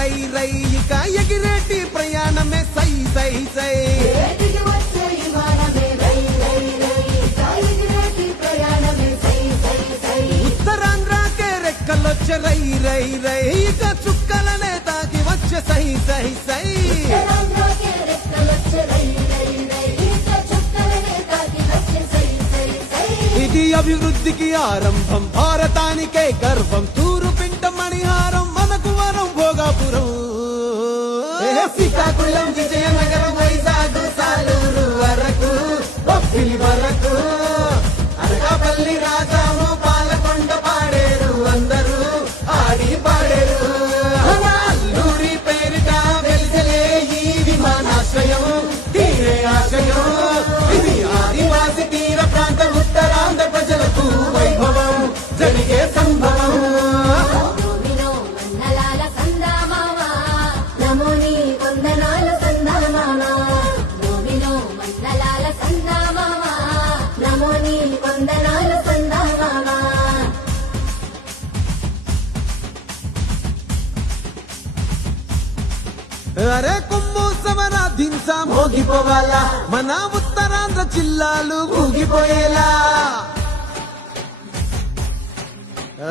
రై రై ఇక ఎగిరేటి ప్రయాణమే సై సై సై ఉత్తరాంధ్రకే రెక్కలొచ్చే రై రై రై ఇక చుక్కలనే తాకి వచ్చే సై సై సై ఇది అభివృద్ధికి ఆరంభం భారతానికే గర్వం తూరు పింట మణిహారం మనకు వరం భోగాపురం శ్రీకాకుళం విజయనగరం వైజాగ్ సాలూరు వరకు బొబ్బిలి వరకు అనకాపల్లి రాజాము పాలకొండ పాడేరు అందరూ ఆడి పాడేరు అల్లూరి పేరిట వెలిసలే ఈ విమానాశ్రయం తీరే ఆశయం ఇది ఆదివాసి తీర ప్రాంత ఉత్తరాంధ్ర ప్రజలకు వైభవం జరిగే సంభవం అరే కొమ్ము సమర దింస మోగిపోవాలా మన ఉత్తరాంధ్ర జిల్లాలు ఊగిపోయేలా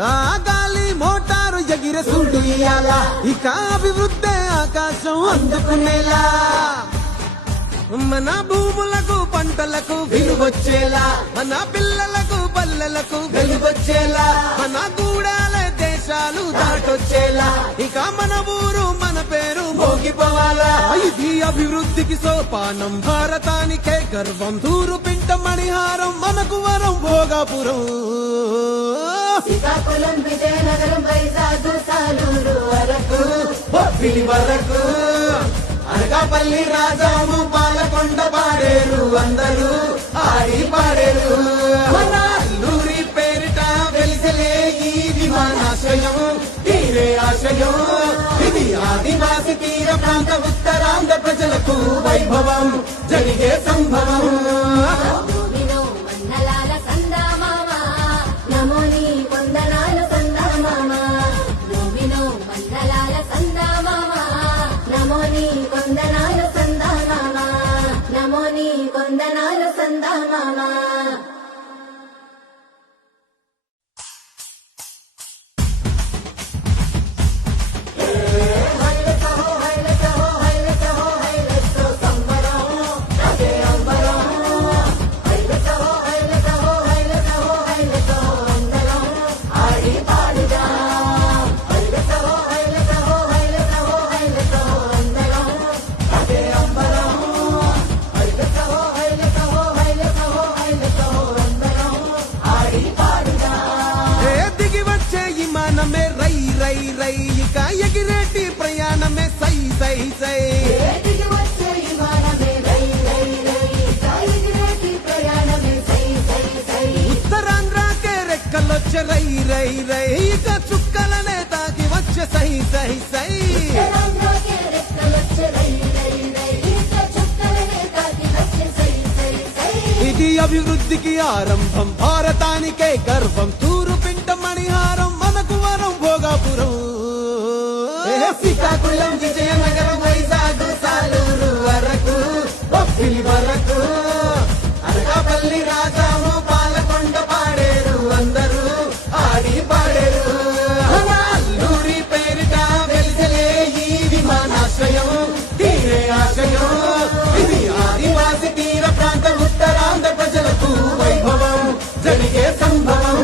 ఆ గాలి మోటారు ఎగిరే సుండు ఇయ్యాలా ఇక అభివృద్ధి ఆకాశం అందుకునేలా మన భూములకు పంటలకు విలువచ్చేలా మన పిల్లలకు పల్లెలకు వెలుగొచ్చేలా మన గూడాల దేశాలు దాటొచ్చేలా ఇక మన ఊరు మన పేరు మోగిపోవాలా ఇది అభివృద్ధికి సోపానం భారతానికే గర్వం తూరు పింట మణిహారం మనకు వరం భోగాపురం శ్రీకాకుళం విజయనగరం వైజాగ్ సాలూరు వరకు బొబ్బిలి వరకు అనకాపల్లి రాజాము పాలకొండ పాడేరు అందరూ ఆడి పాడేరు అల్లూరి పేరిట వెలిసలే ఈ విమానాశ్రయం తీరే ఆశయం ఇది ఆదివాసి తీర ప్రాంత ఉత్తరాంధ్ర ప్రజలకు వైభవం జరిగే సంభవం కొందనాలు సందామామా ఎగిరేటి ప్రయాణమే సై సై సై ఉత్తరాంధ్రకే రెక్కలొచ్చే రై రై రై ఇక చుక్కలనే తాకి వచ్చే సై సై సై ఇది అభివృద్ధికి ఆరంభం భారతానికే గర్వం తూరు పింట మణిహారం మనకు వరం భోగాపురం శ్రీకాకుళం విజయనగరం వైజాగ్ సాలూరు వరకు బొబ్బిలి వరకు అనకాపల్లి రాజాము పాలకొండ పాడేరు అందరూ ఆడి పాడేరు అల్లూరి పేరిట వెలిసలే ఈ విమానాశ్రయం తీరే ఆశయం ఇది ఆదివాసి తీర ప్రాంత ఉత్తరాంధ్ర ప్రజలకు వైభవం జరిగే సంభవం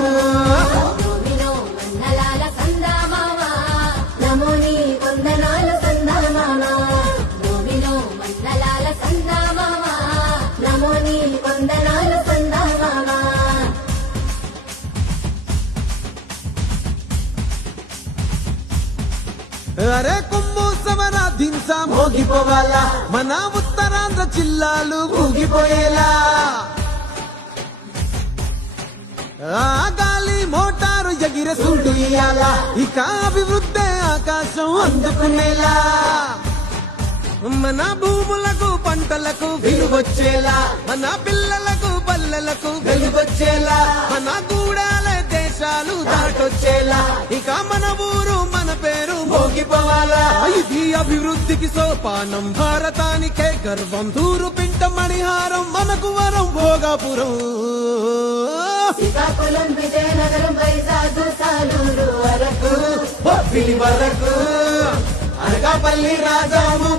అరే కొమ్ము సమర దింస మోగిపోవాలా మన ఉత్తరాంధ్ర జిల్లాలు ఊగిపోయేలా ఆ గాలి మోటారు ఎగిరే సుండు ఇయ్యాలా ఇక అభివృద్ధి ఆకాశం అందుకునేలా మన భూములకు పంటలకు విలువచ్చేలా మన పిల్లలకు పల్లెలకు వెలుగొచ్చేలా మన గూడాల దేశాలు తీరాలు దాటొచ్చేలా ఇక మన ఊరు మన పేరు మోగిపోవాలా ఇది అభివృద్ధికి సోపానం భారతానికే గర్వం దూరు పింట మణిహారం మనకు వరం భోగాపురం శ్రీకాకుళం విజయనగరం వైజాగ్ సాలూరు వరకు బొబ్బిలి వరకు అనకాపల్లి రాజాము